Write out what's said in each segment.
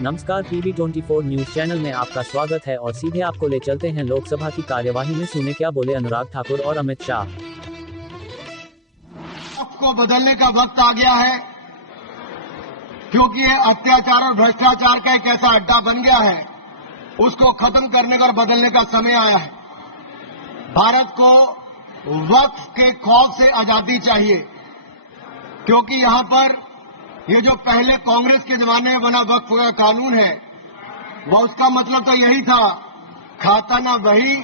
नमस्कार, TV24 news channel में आपका स्वागत है और सीधे आपको ले चलते हैं लोकसभा की कार्यवाही में। सुने क्या बोले अनुराग ठाकुर और अमित शाह। को बदलने का वक्त आ गया है, क्योंकि ये अत्याचार और भ्रष्टाचार का एक ऐसा अड्डा बन गया है, उसको खत्म करने का और बदलने का समय आया है। भारत को वक्त के खौफ से आजादी चाहिए, क्योंकि यहां पर ये जो पहले कांग्रेस के जमाने में बना वक्फ का कानून है, वो उसका मतलब तो यही था, खाता ना वही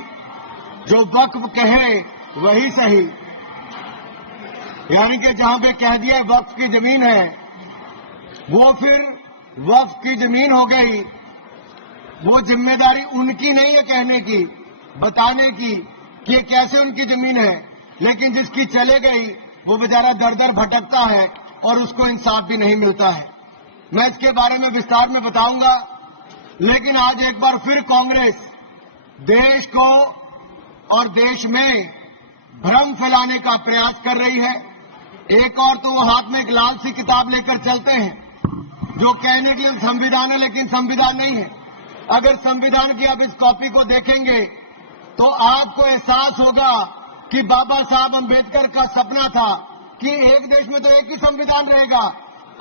जो वक्फ कहे वही सही। यानी कि जहां पे कह दिया वक्फ की जमीन है, वो फिर वक्फ की जमीन हो गई। वो जिम्मेदारी उनकी नहीं है कहने की, बताने की कि कैसे उनकी जमीन है, लेकिन जिसकी चले गई वो बेचारा दर दर भटकता है और उसको इंसाफ भी नहीं मिलता है। मैं इसके बारे में विस्तार में बताऊंगा, लेकिन आज एक बार फिर कांग्रेस देश को और देश में भ्रम फैलाने का प्रयास कर रही है। एक और तो वो हाथ में एक लाल सी किताब लेकर चलते हैं, जो कहने के लिए संविधान है, लेकिन संविधान नहीं है। अगर संविधान की आप इस कॉपी को देखेंगे तो आपको एहसास होगा कि बाबा साहब अम्बेडकर का सपना था कि एक देश में तो एक ही संविधान रहेगा।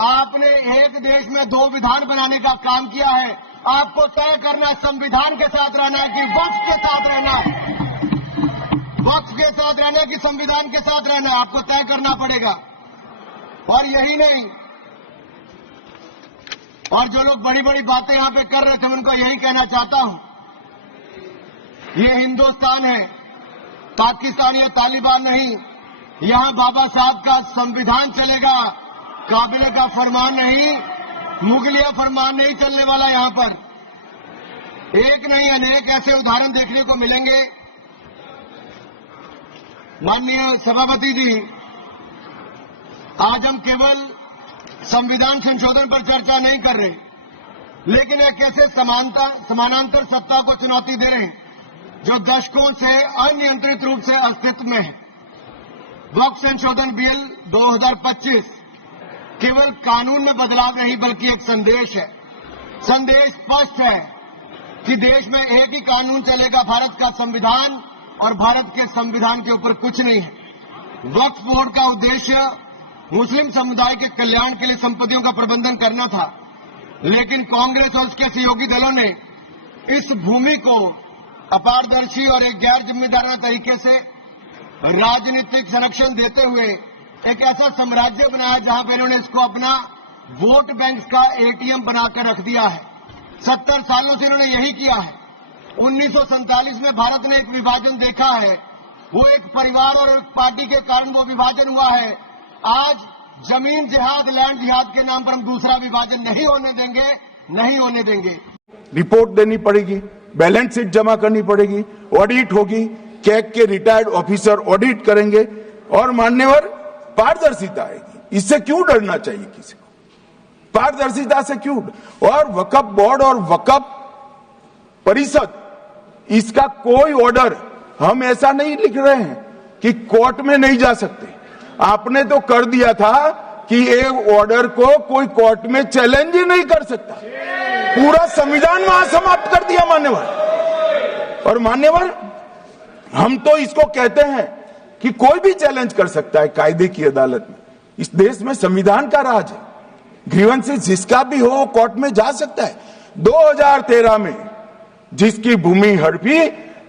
आपने एक देश में दो विधान बनाने का काम किया है। आपको तय करना संविधान के साथ रहना है कि वक्फ के साथ रहना, वक्फ के साथ रहना कि संविधान के साथ रहना, आपको तय करना पड़ेगा। और यही नहीं, और जो लोग बड़ी बड़ी बातें यहां पे कर रहे थे, उनको यही कहना चाहता हूं, ये हिंदुस्तान है, पाकिस्तान या तालिबान नहीं। यहां बाबा साहब का संविधान चलेगा, काबिले का फरमान नहीं, मुगलिया फरमान नहीं चलने वाला। यहां पर एक नहीं अनेक ऐसे उदाहरण देखने को मिलेंगे। माननीय सभापति जी, आज हम केवल संविधान संशोधन पर चर्चा नहीं कर रहे, लेकिन एक ऐसे समानांतर सत्ता को चुनौती दे रहे हैं जो दशकों से अनियंत्रित रूप से अस्तित्व में है। वक्फ संशोधन बिल 2025 केवल कानून में बदलाव नहीं, बल्कि एक संदेश है। संदेश स्पष्ट है कि देश में एक ही कानून चलेगा, भारत का संविधान, और भारत के संविधान के ऊपर कुछ नहीं है। वक्फ बोर्ड का उद्देश्य मुस्लिम समुदाय के कल्याण के लिए संपत्तियों का प्रबंधन करना था, लेकिन कांग्रेस और उसके सहयोगी दलों ने इस भूमि को अपारदर्शी और एक गैर जिम्मेदाराना तरीके से राजनीतिक संरक्षण देते हुए एक ऐसा साम्राज्य बनाया जहां पे इन्होंने इसको अपना वोट बैंक का एटीएम बनाकर रख दिया है। 70 सालों से इन्होंने यही किया है। 1947 में भारत ने एक विभाजन देखा है, वो एक परिवार और एक पार्टी के कारण वो विभाजन हुआ है। आज जमीन जिहाद, लैंड जिहाद के नाम पर हम दूसरा विभाजन नहीं होने देंगे, नहीं होने देंगे। रिपोर्ट देनी पड़ेगी, बैलेंस शीट जमा करनी पड़ेगी, ऑडिट होगी, कैग के रिटायर्ड ऑफिसर ऑडिट करेंगे और मान्यवर पारदर्शिता आएगी। इससे क्यों डरना चाहिए किसी को? पारदर्शिता से क्यों? और वक्फ बोर्ड और वक्फ परिषद, इसका कोई ऑर्डर हम ऐसा नहीं लिख रहे हैं कि कोर्ट में नहीं जा सकते। आपने तो कर दिया था कि ये ऑर्डर को कोई कोर्ट में चैलेंज ही नहीं कर सकता। पूरा संविधान वहां समाप्त कर दिया मान्यवर। और मान्यवर, हम तो इसको कहते हैं कि कोई भी चैलेंज कर सकता है कायदे की अदालत में। इस देश में संविधान का राज है, ग्रीवेंसेस जिसका भी हो कोर्ट में जा सकता है। 2013 में जिसकी भूमि हड़पी,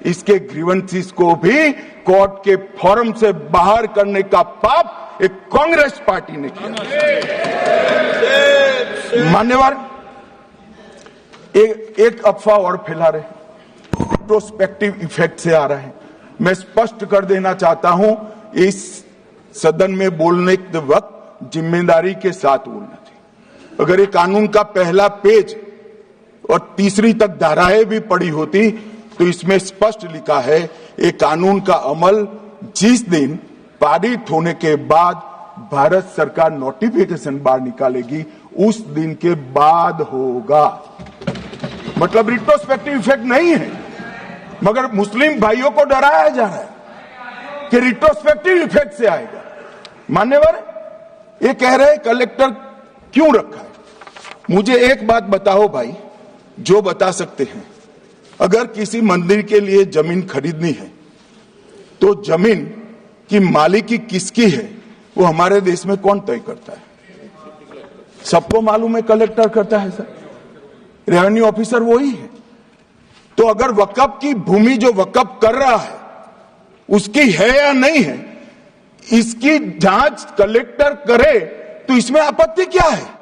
इसके ग्रीवेंसेस को भी कोर्ट के फोरम से बाहर करने का पाप एक कांग्रेस पार्टी ने किया। मान्यवर, एक अफवाह और फैला रहे, प्रोस्पेक्टिव इफेक्ट से आ रहा है। मैं स्पष्ट कर देना चाहता हूं, इस सदन में बोलने के वक्त जिम्मेदारी के साथ बोलना चाहिए। अगर ये कानून का पहला पेज और तीसरी तक धाराएं भी पड़ी होती तो इसमें स्पष्ट लिखा है, ये कानून का अमल जिस दिन पारित होने के बाद भारत सरकार नोटिफिकेशन बाहर निकालेगी, उस दिन के बाद होगा। मतलब रिट्रोस्पेक्टिव इफेक्ट नहीं है, मगर मुस्लिम भाइयों को डराया जा रहा है कि रिट्रोस्पेक्टिव इफेक्ट से आएगा। मान्यवर, ये कह रहे कलेक्टर क्यों रखा है? मुझे एक बात बताओ भाई, जो बता सकते हैं, अगर किसी मंदिर के लिए जमीन खरीदनी है तो जमीन की मालिकी किसकी है वो हमारे देश में कौन तय करता है? सबको मालूम है, कलेक्टर करता है सर, रेवेन्यू ऑफिसर वही है। तो अगर वक्फ की भूमि जो वक्फ कर रहा है उसकी है या नहीं है, इसकी जांच कलेक्टर करे तो इसमें आपत्ति क्या है?